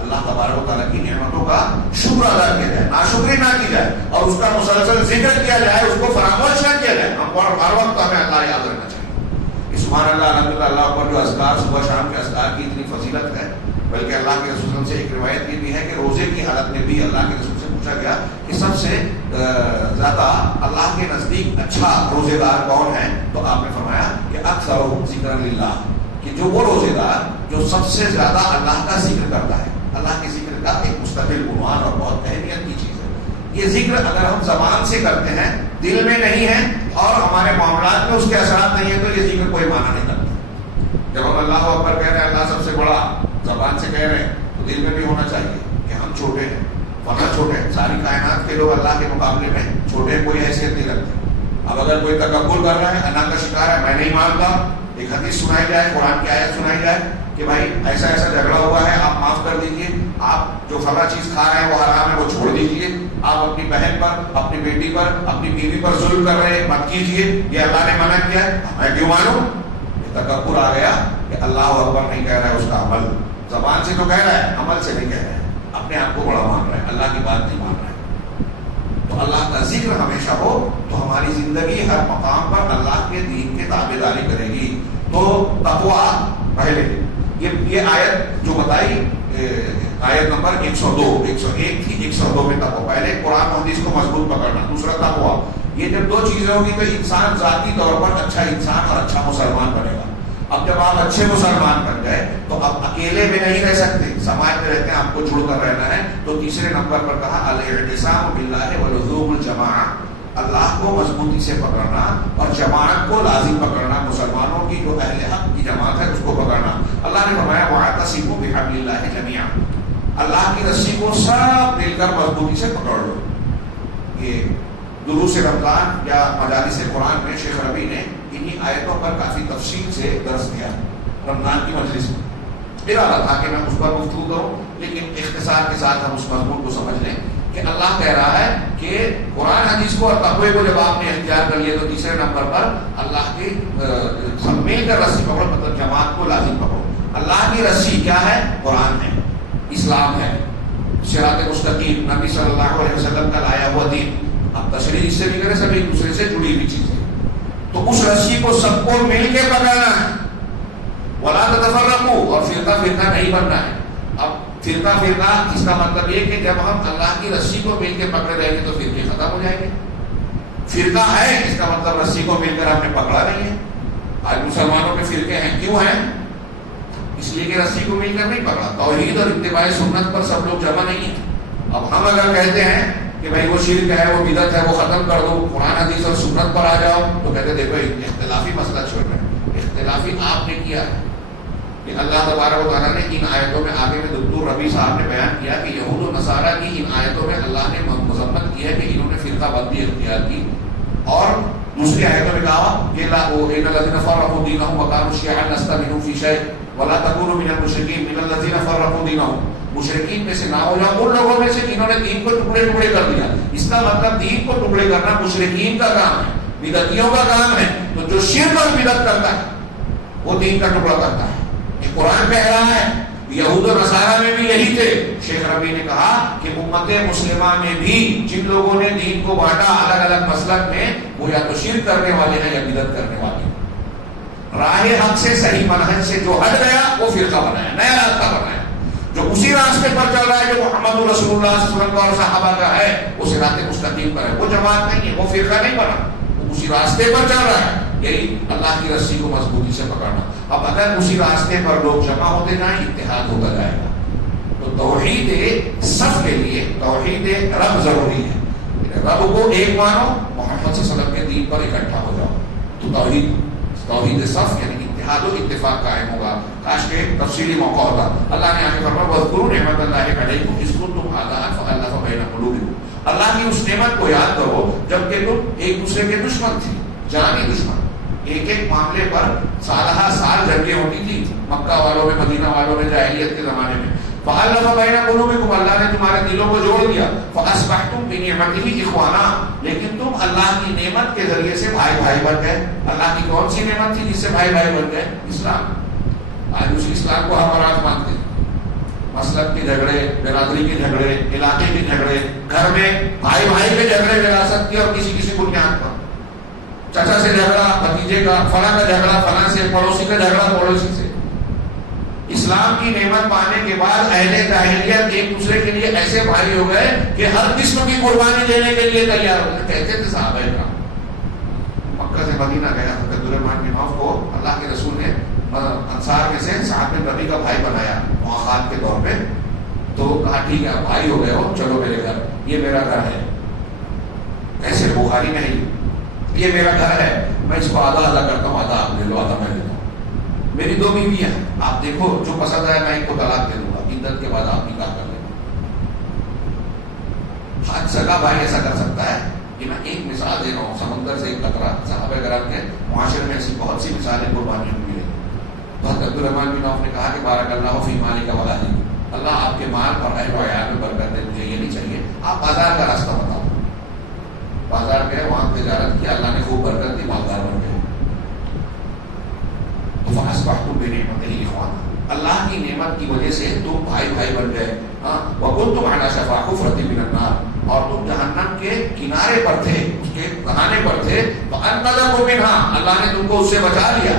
اللہ تبارک و تعالیٰ کی نعمتوں کا شکر ادا کیا جائے، ناشکری نہ کی جائے، اور اس کا مسلسل ذکر کیا جائے، اس کو فراموش نہ کیا جائے۔ ہم ہر وقت ہمیں اللہ یاد رکھنا چاہیے۔ سبحان اللہ، الحمدللہ، اللہ پر جو اذکار صبح شام کے اذکار کی اتنی فضیلت ہے، بلکہ اللہ کے رسول سے ایک روایت یہ بھی ہے کہ روزے کی حالت میں بھی اللہ کے رسول سے پوچھا گیا کہ سب سے زیادہ اللہ کے نزدیک اچھا روزے دار کون ہے، تو آپ نے فرمایا کہ اکثرهم ذکرا للہ، کہ جو وہ روزے دار جو سب سے زیادہ اللہ کا ذکر کرتا ہے۔ اللہ کے ذکر کا ایک مستقل عنوان اور بہت اہمیت کی چیز ہے۔ یہ ذکر اگر ہم زبان سے کرتے ہیں، دل میں نہیں ہے اور ہمارے معاملات میں اس کے اثرات نہیں ہیں، تو یہ ذکر کوئی معنی نہیں کرتا۔ جب ہم اللہ اکبر کہہ رہے ہیں، اللہ سب سے بڑا، زبان سے کہہ رہے ہیں، تو دل میں بھی ہونا چاہیے کہ ہم چھوٹے ہیں، ورنہ چھوٹے ہیں، ساری کائنات کے لوگ اللہ کے مقابلے میں چھوٹے، کوئی حیثیت نہیں رکھتے۔ اب اگر کوئی تکبر کر رہا ہے، انا کا شکار ہے، میں نہیں مانتا، ایک حدیث سنائی جائے، قرآن کی آیت سنائی جائے کہ بھائی ایسا ایسا جھگڑا ہوا ہے، آپ معاف کر دیجئے، آپ جو فلاں چیز کھا رہے ہیں وہ حرام ہے، وہ چھوڑ دیجئے، آپ اپنی بہن پر، اپنی بیٹی پر، اپنی بیوی پر ظلم کر رہے ہیں، مت کیجئے، یہ اللہ نے منع کیا ہے، میں کیوں مانوں؟ یہ تکبر آ گیا کہ اللہ اکبر نہیں کہہ رہا ہے، اس کا عمل زبان سے تو کہہ رہا ہے، عمل سے نہیں کہہ رہا ہے، اپنے آپ کو بڑا مان رہا ہے، اللہ کی بات نہیں مان رہا ہے۔ تو اللہ کا ذکر ہمیشہ ہو تو ہماری زندگی ہر مقام پر اللہ کے دین کے تابعداری کرے گی۔ تو تقویٰ پہلے، یہ آیت جو بتائی آیت نمبر 102 101 تھی 102 میں تقویٰ. پہلے قرآن و حدیث کو مضبوط پکڑنا, دوسرا تقویٰ. یہ جب دو چیزیں ہوگی تو انسان ذاتی طور پر اچھا انسان اور اچھا مسلمان بنے گا. اب جب آپ اچھے مسلمان بن گئے تو اب اکیلے میں نہیں رہ سکتے, سماج میں رہتے ہیں, آپ کو جڑ کر رہنا ہے. تو تیسرے نمبر پر کہا الاعتصام باللہ ولزوم الجماعہ, اللہ کو مضبوطی سے پکڑنا اور جماعت کو لازم پکڑنا, مسلمانوں کی جو اہل حق کی جماعت ہے اس کو پکڑنا. اللہ نے فرمایا واعتصموا بحبل اللہ جميعا, اللہ کی رسی کو سب مل کر مضبوطی سے پکڑ لو. یہ دروس رمضان یا مجالس قرآن میں شیخ ربی نے انہی آیتوں پر کافی تفصیل سے درس دیا رمضان کی مجلس میں. ارادہ تھا کہ میں اس پر گفتگو کروں, لیکن اختصار کے ساتھ ہم اس مضمون کو سمجھ لیں کہ اللہ کہہ رہا ہے کہ قرآن حدیث کو اور تقوی کو جب آپ نے اختیار کر لیا تو تیسرے نمبر پر اللہ کی سب مل کر رسی پکڑو, مطلب جماعت کو لازم پکڑو. اللہ کی رسی کیا ہے؟ قرآن ہے, اسلام ہے, صراط مستقیم, نبی صلی اللہ علیہ وسلم کا لایا ہوا دین. اب تشریح اس سے بھی کریں, سب ایک دوسرے سے جڑی ہوئی چیزیں. تو اس رسی کو سب کو مل کے پکڑنا ہے. ولا تتفرقوا, اور فرقہ فرقہ نہیں بننا ہے. اب فرقہ اس کا مطلب یہ کہ جب ہم اللہ کی رسی کو مل کے پکڑے رہیں گے تو فرقے ختم ہو جائیں گے. فرقہ ہے اس کا مطلب رسی کو مل کر ہم نے پکڑا نہیں ہے. آج مسلمانوں کے فرقے ہیں, کیوں ہیں؟ اس لیے کہ رسی کو مل کر نہیں پکڑا. توحید اور اتباع سنت پر سب لوگ جمع نہیں ہیں. اب ہم اگر کہتے ہیں کہ بھائی وہ شرک ہے, وہ بدعت ہے, وہ ختم کر دو, قرآن حدیث اور سنت پر آ جاؤ, تو کہتے دیکھو اختلافی مسئلہ چھوڑ رہے ہیں. اختلافی آپ نے کیا ہے کہ اللہ تبارک و تعالیٰ نے ان آیتوں میں آگے میں دکتور ربی صاحب نے بیان کیا کہ یہود و نصارہ کی ان آیتوں میں اللہ نے مذمت کی ہے کہ انہوں نے فرقہ بندی اختیار کی. اور دوسری آیتوں میں کہا کہ ان الذین فرقوا دینهم وكانوا شیعا لست منهم فی شیء ولا تکونوا من المشرکین من الذین فرقوا دینهم, مشرکین میں سے نہ ہو جاؤ ان لوگوں میں سے جنہوں نے دین کو ٹکڑے ٹکڑے کر دیا. اس کا مطلب دین کو ٹکڑے کرنا مشرکین کا کام ہے, بدعتیوں کا کام ہے. تو جو شرک اور بدعت کرتا ہے وہ دین کا ٹکڑا کرتا ہے. یہ قرآن کہہ رہا ہے. یہود و نصارہ میں بھی یہی تھے. شیخ ربی نے کہا کہ امت مسلمہ میں بھی جن لوگوں نے دین کو بانٹا الگ الگ مسلک میں, وہ یا تو شرک کرنے والے ہیں یا بدعت کرنے والے ہیں. راہ حق سے, صحیح منہج سے جو ہٹ گیا وہ فرقہ بنایا, نیا راستہ بنایا. جو اسی راستے پر چل رہا ہے جو محمد رسول اللہ صلی اللہ علیہ وسلم اور صحابہ کا ہے, وہ صراط مستقیم پر ہے. وہ جماعت نہیں ہے, وہ فرقہ نہیں بنا, وہ اسی راستے پر چل رہا ہے. یہی اللہ کی رسی کو مضبوطی سے پکڑنا. اب اگر اسی راستے پر لوگ جمع ہوتے جائیں, اتحاد ہوتا جائے گا. تو توحید صف کے لیے توحید رب ضروری ہے. رب کو ایک مانو, محمد صلی اللہ علیہ وسلم کے دین پر اکٹھا ہو جاؤ, تو توحید صف یعنی اتحاد و اتفاق قائم ہوگا. کاش کے تفصیلی موقع ہوتا. اللہ نے آگے فرمایا واذکروا نعمت اللہ علیکم اذ کنتم اعداء فالف بین قلوبکم, اللہ کی اس نعمت کو یاد کرو جبکہ تم ایک دوسرے کے دشمن تھے, جانی دشمن. ایک ایک معاملے پر سالہ سال جنگیں ہوتی تھی مکہ والوں میں, مدینہ والوں میں, جاہلیت کے زمانے میں. فالف بین قلوبکم, اللہ نے تمہارے دلوں کو جوڑ دیا. فاصبحتم بنعمتہ اخوانا, لیکن تم اللہ کی نعمت کے ذریعے سے بھائی بھائی بن گئے. اللہ کی کون سی نعمت تھی جس سے بھائی بھائی بن گئے؟ اسلام. آج اسی اسلام کو ہم مراد مانتے ہیں. مسلک کے جھگڑے, برادری کے جھگڑے, علاقے کے جھگڑے, گھر میں بھائی بھائی کے جھگڑے وراثت کے اور کسی بنیاد پر, چچا سے جھگڑا بھتیجے کا, فلاں کا جھگڑا فلاں سے, پڑوسی کا جھگڑا پڑوسی سے. اسلام کی نعمت پانے کے بعد اہل جاہلیت ایک دوسرے کے لیے ایسے بھائی ہو گئے کہ ہر قسم کی قربانی دینے کے لیے تیار ہو گئے. کہتے تھے صحابہ کرام, مکہ سے مدینہ گیا حضرت عبدالرحمن بن عوف کو اللہ کے رسول نے انصار میں سے سعد بن ربیع کا بھائی بنایا مواخات کے طور پہ. تو کہا ٹھیک ہے آپ بھائی ہو گئے ہو, چلو میرے گھر, یہ میرا گھر ہے. ایسے بخاری نہیں, یہ میرا گھر ہے, میں اس کو آدھا ادا کرتا ہوں, آدھا آپ لے لو, آدھا میں لیتا ہوں. میری 2 بیویاں ہیں, آپ دیکھو جو پسند آئے میں ایک کو طلاق دے دوں گا, عدت کے بعد آپ نکاح کر لیں. حد سگا بھائی ایسا کر سکتا ہے. یہ میں ایک مثال دے رہا ہوں, سمندر سے ایک قطرہ. صحابہ کرام کے معاشرے میں ایسی بہت سی مثالیں قربانیوں کی ملیں. تو حضرت عبدالرحمن بن عوف نے کہا کہ بارک اللہ فی مالک و اہلک, اللہ آپ کے مال اور اہل و عیال میں برکت دے, مجھے یہ نہیں چاہیے, آپ بازار کا راستہ بتاؤ. بازار گئے, وہاں تجارت کی, اللہ نے خوب برکت دی, مالدار بن گئے. فاصبحتم بنعمتہ اخوانا, اللہ کی نعمت کی وجہ سے تم بھائی بھائی بن گئے. وکنتم علی شفا حفرۃ من النار, اور تم جہنم کے کنارے پر تھے, اس کے دہانے پر تھے. فانقذکم منھا, اللہ نے تم کو اس سے بچا لیا.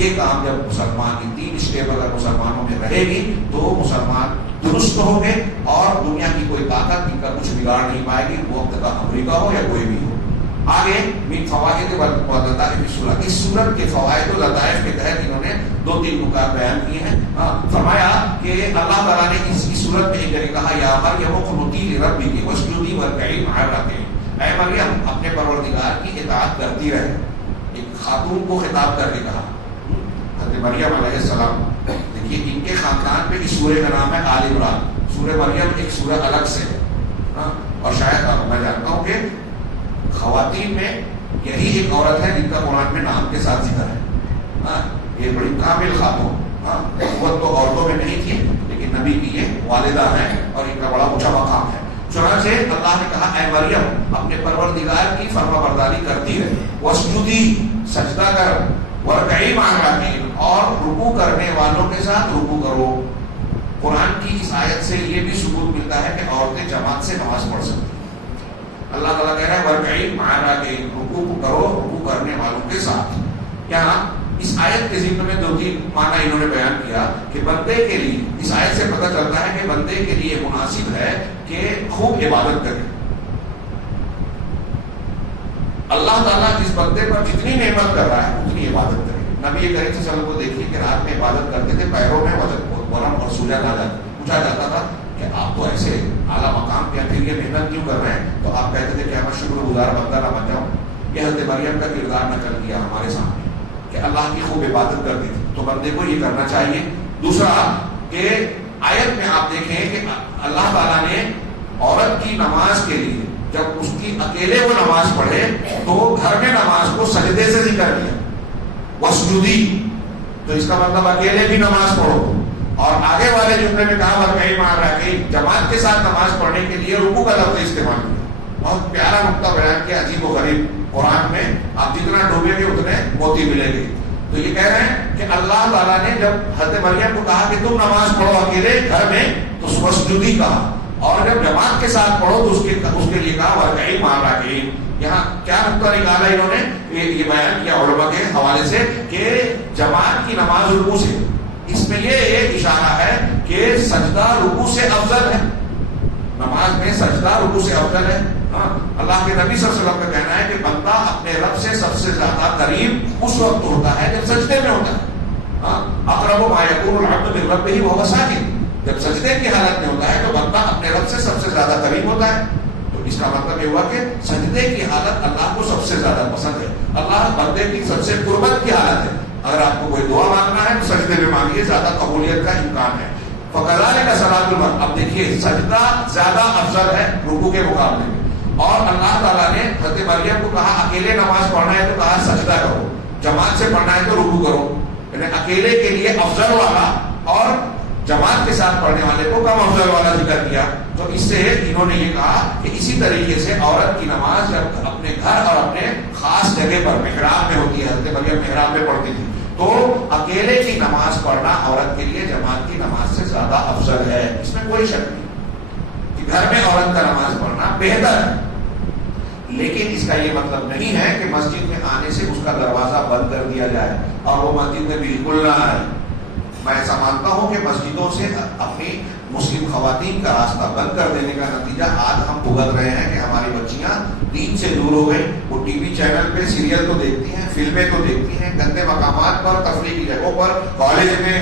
یہ کام جب مسلمان کی دین اسٹیبل اگر مسلمانوں میں رہے گی تو مسلمان درست ہوں گے اور دنیا کی کوئی طاقت ان کا کچھ بگاڑ نہیں پائے گی، وہ وقت کا امریکہ ہو یا کوئی بھی ہو۔ آگے من فوائد واللطائف السورۃ، اس سورت کے فوائد و لطائف کے تحت انہوں نے 2-3 نکات بیان کیے ہیں۔ فرمایا کہ اللہ تعالیٰ نے اس سورت میں ایک جگہ کہا یا مریم اقنتی لربک واسجدی وارکعی مع الراکعین، اے مریم اپنے پروردگار کی اطاعت کرتی رہے۔ ایک خاتون کو خطاب کر کے کہا، حضرت مریم علیہ السلام، دیکھیے ان کے خاندان پہ اس سورہ کا نام ہے آل عمران، سورہ مریم ایک سورہ الگ سے ہے، اور شاید میں جانتا ہوں کہ خواتین میں یہی ایک عورت ہے جن کا قرآن میں نام کے ساتھ ذکر ہے، یہ بڑی کامل خاتون، وہ تو عورتوں میں نہیں تھی لیکن نبی کی یہ والدہ ہیں اور ان کا بڑا اونچا مقام ہے۔ چنانچہ اللہ نے کہا اے مریم اپنے پروردگار کی فرما برداری کرتی رہے، واسجدی سجدہ کر، وارکعی مع الراکعین اور رکوع کرنے والوں کے ساتھ رکوع کرو۔ قرآن کی اس آیت سے یہ بھی ثبوت ملتا ہے کہ عورتیں جماعت سے نماز پڑھ سکتی ہیں۔ اللہ تعالیٰ کہہ رہا ہے وارکعی مع الراکعین، رکوع کرو رکوع کرنے والوں کے ساتھ۔ یہاں اس آیت کے ذکر میں 2-3 معنی انہوں نے بیان کیا کہ بندے کے لیے اس آیت سے پتہ چلتا ہے کہ بندے کے لیے مناسب ہے کہ خوب عبادت کرے۔ اللہ تعالیٰ جس بندے پر جتنی نعمت کر رہا ہے اتنی عبادت کرے۔ نبی کریم صلی اللہ علیہ وسلم کو دیکھیے کہ رات میں عبادت کرتے تھے، پیروں میں ورم اور سوجا پوچھا جاتا تھا کہ آپ تو ایسے اعلیٰ مقام پہ پھر یہ محنت کیوں کر رہے ہیں؟ تو آپ کہتے تھے کہ میں شکر گزار بندہ نہ بن جاؤں۔ یہ حضرت مریم کا کردار نقل کیا ہمارے سامنے کہ اللہ کی خوب عبادت کرتی تھی، تو بندے کو یہ کرنا چاہیے۔ دوسرا کہ آیت میں آپ دیکھیں کہ اللہ تعالیٰ نے عورت کی نماز کے لیے جب اس کی اکیلے وہ نماز پڑھے تو گھر میں نماز کو سجدے سے ذکر کیا، واسجدی، تو اس کا مطلب اکیلے بھی نماز پڑھو، اور آگے والے جملے میں کہا وارکعی مع الراکعین، جماعت کے ساتھ نماز پڑھنے کے لیے رکوع کا لفظ استعمال کیا۔ بہت پیارا نقطہ بیان کیا، عجیب و غریب، قرآن میں آپ جتنا ڈوبیں گے اتنے موتی ملیں گے۔ تو یہ کہہ رہے ہیں کہ اللہ تعالیٰ نے جب حضرت مریم کو کہا کہ تم نماز پڑھو اکیلے گھر میں تو واسجدی کہا، اور جب جماعت کے ساتھ پڑھو تو اس کے لیے کہا وارکعی مع الراکعین۔ یہاں کیا نقطہ نکالا انہوں نے، یہ بیان کیا علماء کے حوالے سے کہ جماعت کی نماز رکوع سے، اس میں یہ ایک اشارہ ہے کہ سجدہ رکوع سے افضل ہے، نماز میں سجدہ رکوع سے افضل ہے۔ اللہ کے نبی صلی اللہ علیہ وسلم کا کہنا ہے کہ بندہ اپنے رب سے سب سے زیادہ قریب اس وقت ہوتا ہے جب سجدے میں ہوتا ہے۔ اقرب ما یکون العبد من ربہ وهو ساجد، جب سجدے کی حالت میں ہوتا ہے تو بندہ اپنے رب سے سب سے زیادہ قریب ہوتا ہے۔ تو اس کا مطلب یہ ہوا کہ سجدے کی حالت اللہ کو سب سے زیادہ پسند ہے، اللہ بندے کی سب سے قربت کی حالت ہے۔ اگر آپ کو کوئی دعا مانگنا ہے تو سجدے میں مانگیے، زیادہ قبولیت کا امکان ہے۔ فَكَذَلِكَ صَلَاةُ الْمَرْءِ، اب دیکھیے سجدہ زیادہ افضل ہے رکوع کے مقابلے میں، اور اللہ تعالیٰ نے حضرت مریم کو کہا اکیلے نماز پڑھنا ہے تو کہا سجدہ کرو، جماعت سے پڑھنا ہے تو رکوع کرو، یعنی اکیلے کے لیے افضل والا اور جماعت کے ساتھ پڑھنے والے کو کم افضل والا ذکر کیا۔ تو اس سے انہوں نے یہ کہا کہ اسی طریقے سے عورت کی نماز جب اپنے گھر اور اپنے خاص جگہ پر محراب میں ہوتی ہے، حضرت مریم محراب میں پڑھتی تھی، تو اکیلے کی نماز پڑھنا عورت کے لیے جماعت کی نماز سے زیادہ افضل ہے، اس میں کوئی شک نہیں کہ گھر میں عورت کا نماز پڑھنا بہتر ہے۔ لیکن اس کا یہ مطلب نہیں ہے کہ مسجد میں آنے سے اس کا دروازہ بند کر دیا جائے اور وہ مسجد میں بالکل نہ آئے۔ میں ایسا مانتا ہوں کہ مسجدوں سے اپنی مسلم خواتین کا راستہ بند کر دینے کا نتیجہ آج ہم بھگت رہے ہیں کہ ہماری بچیاں دین سے دور ہو گئی، وہ ٹی وی چینل پہ سیریل تو دیکھتی ہیں، فلمیں تو دیکھتی ہیں، گندے مقامات پر، تفریح کی جگہوں پر، کالج میں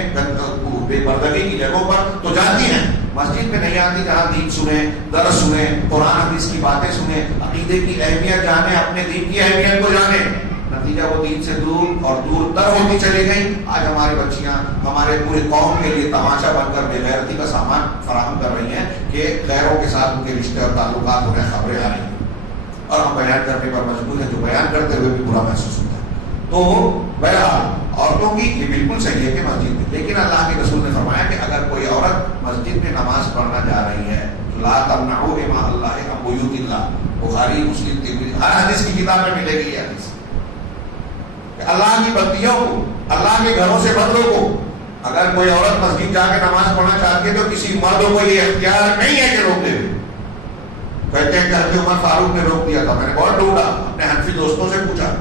بے پردگی کی جگہوں پر تو جاتی ہیں، مسجد میں نہیں آتی جہاں دین سنیں، درس سنیں، قرآن حدیث کی باتیں سنیں، عقیدے کی اہمیت جانیں، اپنے دین کی اہمیت کو جانیں۔ نتیجہ وہ دین سے دور اور دور تر ہوتی چلی گئی۔ آج ہماری بچیاں ہمارے پورے قوم کے لیے تماشا بن کر بے غیرتی کا سامان فراہم کر رہی ہیں کہ غیروں کے ساتھ ان کے رشتے اور تعلقات انہیں خبریں آ رہی ہیں، اور ہم بیان کرنے پر مجبور ہیں، جو بیان کرتے ہوئے بھی برا محسوس ہوتا ہے۔ تو بہرحال عورتوں کی یہ بالکل صحیح ہے کہ مسجد میں، لیکن اللہ کے رسول نے فرمایا کہ اگر کوئی عورت مسجد میں نماز پڑھنا جا رہی ہے، لا تمنعوا اماء اللہ عن بیوت اللہ، بخاری مسلم ترمذی ہر حدیث کی کتاب میں ملے گی یہ حدیث، اللہ کی بندیوں کو، اللہ کے گھروں سے بندوں کو اگر کوئی عورت مسجد جا کے نماز پڑھنا چاہتی ہے تو کسی مرد کو یہ اختیار نہیں ہے کہ روک دے۔ کہتے ہیں کہ حضرت عمر فاروق نے روک دیا تھا، میں نے بہت ڈھونڈا، اپنے حنفی دوستوں سے پوچھا،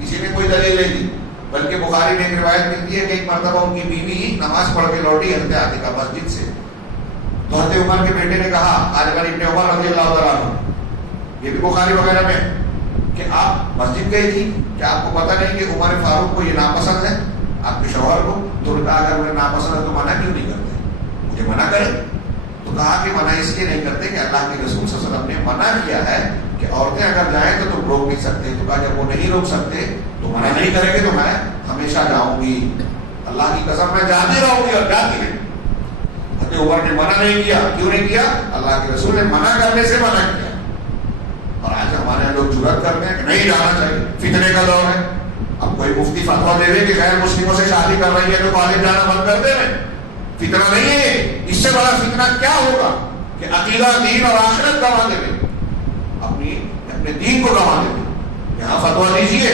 کسی نے کوئی دلیل نہیں دی، بلکہ بخاری میں ایک روایت ملتی ہے کہ ایک مرتبہ ان کی بیوی نماز پڑھ کے لوٹی حضرت عاتقہ مسجد سے، تو حضرت عمر کے بیٹے نے کہا، عالم ابن عمر رضی اللہ تعالیٰ عنہ، یہ بھی بخاری وغیرہ میں، کہ آپ مسجد گئی تھی، کیا آپ کو پتہ نہیں کہ عمر فاروق کو یہ ناپسند ہے آپ کے شوہر کو؟ تو نے کہا اگر مجھے ناپسند ہے تو منع کیوں نہیں کرتے؟ مجھے منع کرے؟ تو کہا کہ منع اس لیے نہیں کرتے کہ اللہ کے رسول صلی اللہ علیہ وسلم نے منع کیا ہے کہ عورتیں اگر جائیں تو تم روک نہیں سکتے. تو کہا جب وہ نہیں روک سکتے تو منع نہیں کریں گے تو میں ہمیشہ جاؤں گی، اللہ کی قسم میں جاتی رہوں گی اور جاتی رہوں. حضرت عمر نے منع نہیں کیا. کیوں نہیں کیا؟ اللہ کے رسول نے منع کرنے سے منع کیا. اور آج ہمارے لوگ جرأت کرتے ہیں کہ نہیں جانا چاہیے، فتنے کا دور ہے. اب کوئی مفتی فتویٰ دے دے کہ غیر مسلموں سے شادی کر رہی ہے تو کالج جانا بند کر دے میں. فتنہ نہیں ہے. اس سے بڑا فتنہ کیا ہوگا کہ عقیدہ، دین اور آخرت گنوا دے، اپنے دین کو گنوا دے. یہاں فتویٰ دیجیے،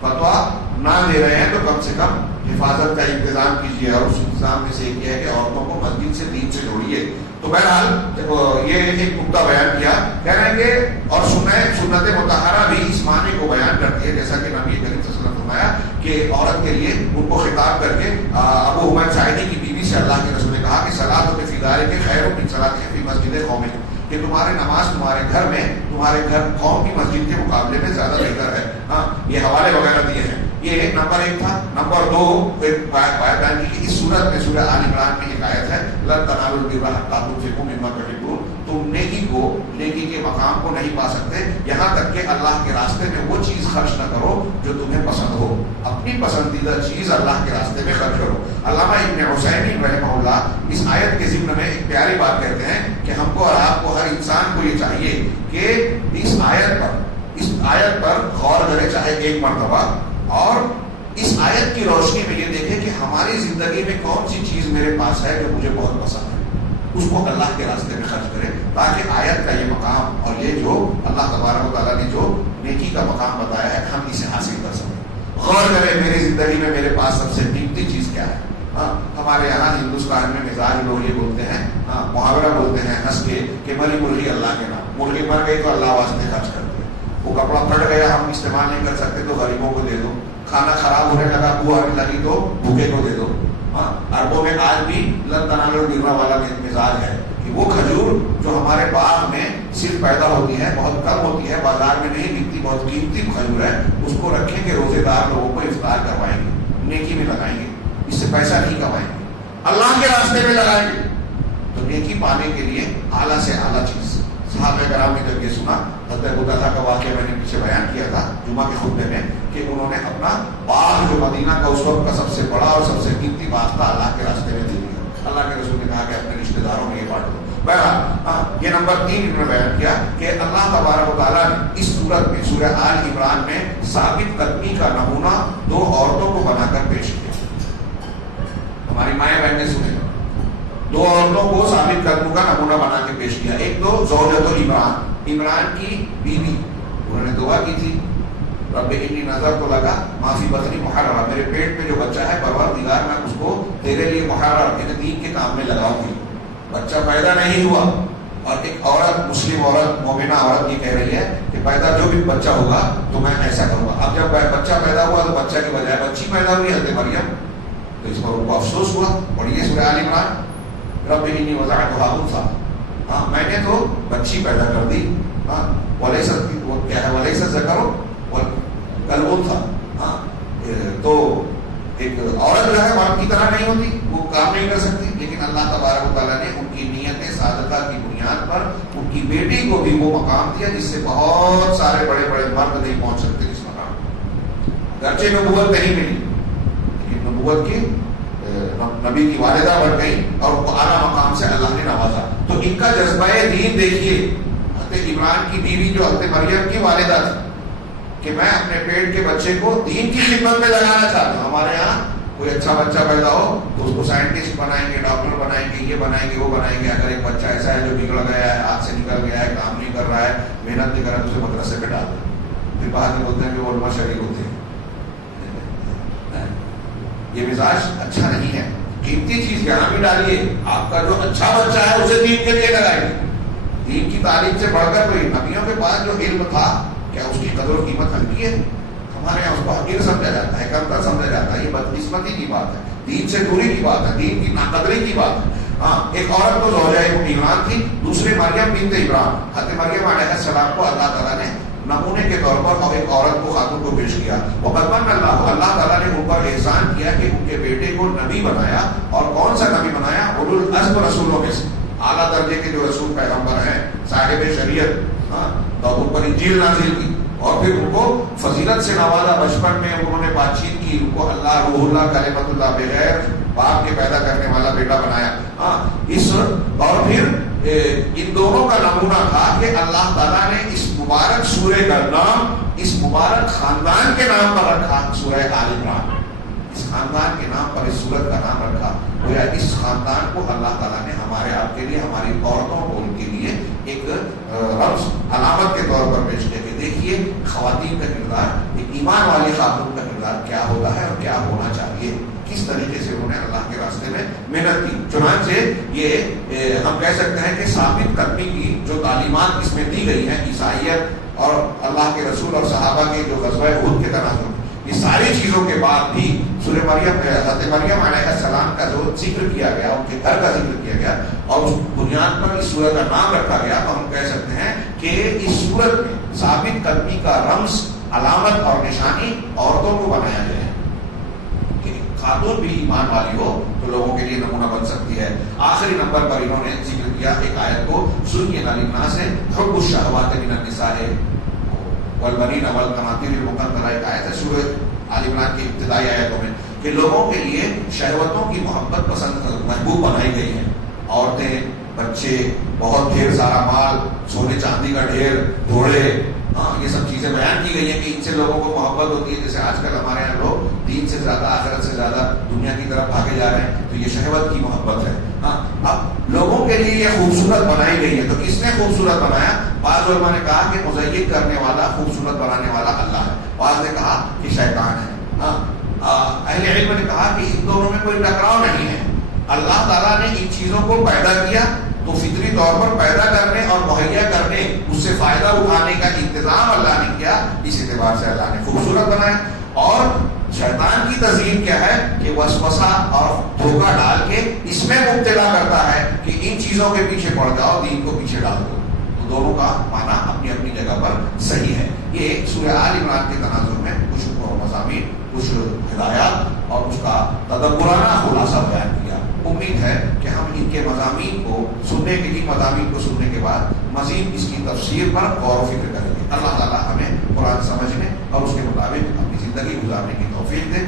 فتویٰ نہ دے رہے ہیں تو کم سے کم حفاظت کا انتظام کیجیے. اور اس انتظام میں سے ایک یہ ہے کہ عورتوں کو مسجد سے دین سے جوڑیے. تو بہرحال یہ ایک نقطہ بیان کیا، کہہ رہے ہیں کہ اور سنت مطہرہ بھی اس معنی کو بیان کرتی ہے، جیسا کہ نبی کریم صلی اللہ علیہ وسلم نے فرمایا کہ عورت کے لیے ان کو خطاب کر کے ابو حمید ساعدی کی بیوی سے اللہ کے رسول نے کہا کہ صلاۃ فی دارک خیر من صلاۃ فی مسجد قومک، کہ تمہاری نماز تمہارے گھر میں، تمہارے گھر قوم کی مسجد کے مقابلے میں زیادہ بہتر ہے. ہاں یہ حوالے وغیرہ دیے ہیں. یہ نمبر 1 تھا. نمبر 2 بیان کی کہ اس صورت میں سورہ آل عمران میں ایک آیت ہے، لن تنالوا البر حتی تنفقوا مما تحبون، تم نیکی کے مقام کو نہیں پا سکتے یہاں تک کہ اللہ کے راستے میں وہ چیز خرچ نہ کرو جو تمہیں پسند ہو. اپنی پسندیدہ چیز اللہ کے راستے میں خرچ کرو. علامہ ابن عثیمین رحمہ اللہ اس آیت کے ضمن میں ایک پیاری بات کہتے ہیں کہ ہم کو اور آپ کو، ہر انسان کو یہ چاہیے کہ اس آیت پر غور کرے، چاہے ایک مرتبہ، اور اس آیت کی روشنی میں یہ دیکھیں کہ ہماری زندگی میں کون سی چیز میرے پاس ہے جو مجھے بہت پسند ہے، اس کو اللہ کے راستے میں خرچ کریں تاکہ آیت کا یہ مقام اور یہ جو اللہ تبارک و تعالیٰ نے جو نیکی کا مقام بتایا ہے ہم اسے حاصل کر سکیں. غور کریں میری زندگی میں میرے پاس سب سے قیمتی چیز کیا ہے. ہمارے یہاں ہندوستان میں مزاج لوگ یہ بولتے ہیں، محاورہ بولتے ہیں ہنس کے کہ مری مرغی اللہ کے نام، مرغی مر گئی تو اللہ واسطے خرچ کر دو. وہ کپڑا پھٹ گیا، ہم استعمال نہیں کر سکتے تو غریبوں کو دے دو. کھانا خراب ہونے لگا، بو آنے لگی تو بھوکے کو دے دو. عربوں میں آج بھی لن تنالوا البر والا مزاج ہے کہ وہ کھجور جو ہمارے باغ میں صرف پیدا ہوتی ہے، بہت کم ہوتی ہے، بازار میں نہیں بکتی، بہت قیمتی کھجور ہے، اس کو رکھیں گے، روزے دار لوگوں کو افطار کروائیں گے، نیکی میں لگائیں گے. اس سے پیسہ نہیں کمائیں گے، اللہ کے راستے میں لگائیں گے. تو نیکی پانے کے لیے اعلیٰ سے اعلیٰ چیز. صحابہ کرام نے جب یہ سنا، حضرت ابو طلحہ کا واقعہ میں نے پیچھے بیان کیا تھا جمعہ کے خطبے میں کہ انہوں نے اپنا باغ جو مدینہ کا اس وقت کا سب سے بڑا اور سب سے قیمتی باغ تھا اللہ کے راستے میں دے دیا. اللہ کے رسول نے کہا کہ اپنے رشتے داروں میں یہ بانٹ دو. بہرحال یہ نمبر 3 انہوں نے بیان کیا کہ اللہ تبارک و تعالیٰ نے اس صورت میں سورہ آل عمران میں ثابت قدمی کا نمونہ 2 عورتوں کو بنا کر پیش کیا. ہماری مائیں بہنیں سنیں، 2 عورتوں کو ثابت قدم کا نمونہ بنا کے پیش کیا. ایک تو زوجۃ عمران کی بیوی، انہوں نے دعا کی تھی رب انی نظرت لک ما فی بطنی محررا، میرے پیٹ میں جو بچہ ہے پروردگار میں اس کو تیرے لیے محرر یعنی دین کے کام میں لگاؤں گی. بچہ پیدا نہیں ہوا اور ایک عورت، مسلم عورت، مومنہ عورت یہ کہہ رہی ہے کہ پیدا جو بھی بچہ ہوگا تو میں ایسا کروں گا. اب جب بچہ پیدا ہوا تو بچہ کی بجائے بچی پیدا ہوئی حضرت مریم، تو اس پر ان کو افسوس ہوا. پڑھیے سورہ آل عمران، رب انی وضعتها انثى، میں نے تو بچی پیدا کر دی. ولیس کیا ہے، ولیس الذکر کالانثى، تو ایک عورت جو ہے مرد کی طرح نہیں ہوتی، وہ کام نہیں کر سکتی. لیکن اللہ تبارک و تعالیٰ نے ان کی نیت صادقہ کی بنیاد پر ان کی بیٹی کو بھی وہ مقام دیا جس سے بہت سارے بڑے بڑے مرد نہیں پہنچ سکتے اس مقام. گرچہ نبوت نہیں ملی لیکن نبوت کی نبی کی والدہ بن گئی اور ان کو اعلیٰ مقام سے اللہ نے نوازا. تو ان کا جذبہ دین دیکھیے. حضرت عمران کی بیوی جو حضرت مریم کی والدہ تھی کہ میں اپنے پیٹ کے بچے کو دین کی خدمت میں لگانا چاہتا ہوں. ہمارے یہاں کوئی اچھا بچہ پیدا ہو تو اس کو سائنٹسٹ بنائیں گے، ڈاکٹر بنائیں گے، یہ بنائیں گے، وہ بنائیں گے. اگر ایک بچہ ایسا ہے جو بگڑ گیا ہے، ہاتھ سے نکل گیا ہے، کام نہیں کر رہا ہے، محنت نہیں کر رہا ہے، اسے مدرسے پہ ڈال دیں. پھر بعد میں بولتے ہیں کہ وہ علماء شریک ہوتے ہیں. یہ مزاج اچھا نہیں ہے. قیمتی چیز یہاں بھی ڈالیے. آپ کا جو اچھا بچہ ہے اسے دین کے لیے لگائیے. دین کی تعلیم سے بڑھ کر کوئی نبیوں کے پاس جو علم تھا کیا اس کی قدر و قیمت ہلکی ہے؟ ہمارے یہاں اس کو حقیر سمجھا جاتا ہے، کمتر سمجھا جاتا ہے، یہ بدقسمتی کی بات ہے، دین سے دوری کی بات ہے، دین کی ناقدری کی بات ہے. ہاں، ایک عورت تو زوجہ عمران تھی، دوسری مریم بنت عمران. حضرت مریم علیہ السلام کو اللہ تعالیٰ نے نمونے کے طور پر اور ایک عورت کو، خاتون کو پیش کیا. وقد من اللہ تعالیٰ نے ان پر احسان کیا کہ ان کے بیٹے کو نبی بنایا. اور کون سا نبی بنایا؟ اولو العزم رسولوں میں سے، اعلیٰ درجے کے جو رسول پیغمبر ہیں، صاحب شریعت. ہاں، تو ان پر انجیل نازل کی اور پھر ان کو فضیلت سے نوازا. بچپن میں انہوں نے بات چیت کی، ان کو اللہ، روح اللہ، کلمۃ اللہ، بغیر باپ کے پیدا کرنے والا بیٹا بنایا. ہاں، اس اور پھر ان دونوں کا نمونہ تھا کہ اللہ تعالیٰ نے اس مبارک سورہ کا نام اس مبارک خاندان کے نام پر رکھا، سورہ آل عمران. اس خاندان کے نام پر اس سورت کا نام رکھا. گویا اس خاندان کو اللہ تعالیٰ نے ہمارے آپ کے لیے، ہماری عورتوں کو ان کے لیے ایک رمز، علامت کے طور پر پیش کیا کہ دیکھیے خواتین کا کردار، ایک ایمان والی خاتون کا کردار کیا ہوتا ہے اور کیا ہونا چاہیے. کس طریقے سے انہوں نے اللہ کے راستے میں محنت کی. چنانچہ یہ ہم کہہ سکتے ہیں کہ ثابت قدمی کی جو تعلیمات اس میں دی گئی ہیں، عیسائیت اور اللہ کے رسول اور صحابہ کے جو غزوہ احد کے تناظر، یہ ساری چیزوں کے بعد بھی سورہ مریم، حضرت مریم علیہ السلام کا جو ذکر کیا گیا، ان کے گھر کا ذکر کیا گیا اور اس بنیاد پر اس سورت کا نام رکھا گیا. تو ہم کہہ سکتے ہیں کہ اس سورت میں ثابت قدمی کا رمز، علامت اور نشانی عورتوں کو بنایا گیا ہے. خاتون بھی ایمان والی ہو تو لوگوں کے لیے نمونہ بن سکتی ہے. آخری نمبر پر انہوں نے ذکر کیا ایک آیت کو، زُيِّنَ لِلنَّاسِ حُبُّ الشَّهَوَاتِ مِنَ النِّسَاءِ وَالْبَنِينَ وَالْقَنَاطِيرِ الْمُقَنطَرَةِ. ایک آیت ہے سورہ آل عمران کی ابتدائی آیتوں میں کہ لوگوں کے لیے شہوتوں کی محبت پسند، محبوب بنائی گئی ہے. عورتیں، بچے، بہت ڈھیر سارا مال، سونے چاندی کا ڈھیر، گھوڑے، ہاں، یہ سب چیزیں بیان کی گئی ہیں کہ ان سے لوگوں کو محبت ہوتی ہے. جیسے آج کل ہمارے یہاں لوگ دین سے زیادہ، آخرت سے زیادہ دنیا کی طرف بھاگے جا رہے ہیں، تو یہ شہوت کی محبت ہے. ہاں، اب لوگوں کے لیے یہ خوبصورت بنائی گئی ہے. تو کس نے خوبصورت بنایا؟ بعض علماء نے کہا کہ مزین کرنے والا، خوبصورت بنانے والا اللہ ہے. بعض نے کہا کہ شیطان ہے. ہاں، اہل علم نے کہا کہ ان دونوں میں کوئی ٹکراؤ نہیں ہے. اللہ تعالیٰ نے ان چیزوں کو پیدا کیا تو فطری طور پر پیدا کرنے اور مہیا کرنے، اس سے فائدہ اٹھانے کا انتظام اللہ نے کیا. اس اعتبار سے اللہ نے خوبصورت بنایا. اور شیطان کی تزیین کیا ہے کہ وسوسہ اور دھوکہ ڈال کے اس میں مبتلا کرتا ہے کہ ان چیزوں کے پیچھے پڑ جاؤ، دین کو پیچھے ڈال دو. تو دونوں کا معنی اپنی اپنی جگہ پر صحیح ہے. یہ سورہ آل عمران کے تناظر میں کچھ مضامین، کچھ ہدایات اور اس کا تدبرانہ خلاصہ بیان کیا. امید ہے کہ ہم ان کے مضامین کو سننے کے لیے، مضامین کو سننے کے بعد مزید اس کی تفسیر پر غور و فکر کریں گے. اللہ تعالیٰ ہمیں قرآن سمجھنے اور اس کے مطابق اپنی زندگی گزارنے کی توفیق دے.